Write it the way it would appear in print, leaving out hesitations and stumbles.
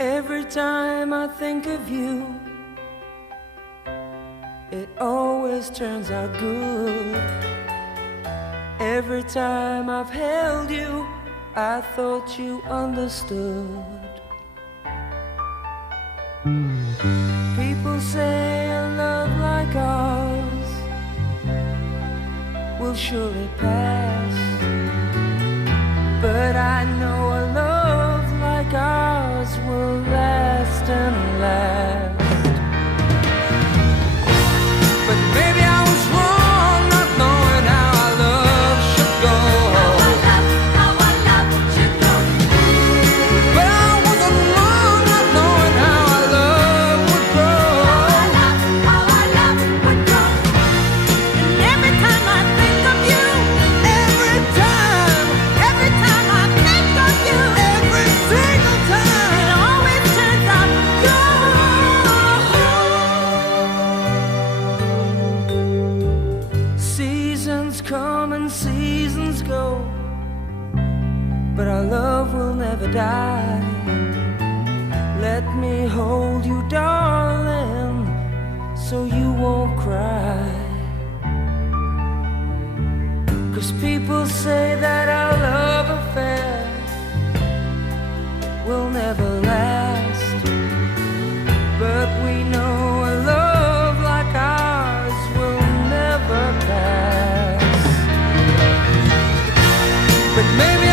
Every time I think of you, it always turns out good. Every time I've held you, I thought you understood. People say a love like ours will surely pass, but I know a love like ours will last and last. But maybe I was wrong not knowing how our love should go. How our love should go. But I wasn't wrong not knowing how our love would grow. How our love would grow. And every time I think of you, every time I think of you, every single time, it always turns out good. Seasons come and seasons go, but our love will never die. Let me hold you, darling, so you won't cry. 'Cause people say that our love affair will never last, but we know a love like ours will never pass. But maybe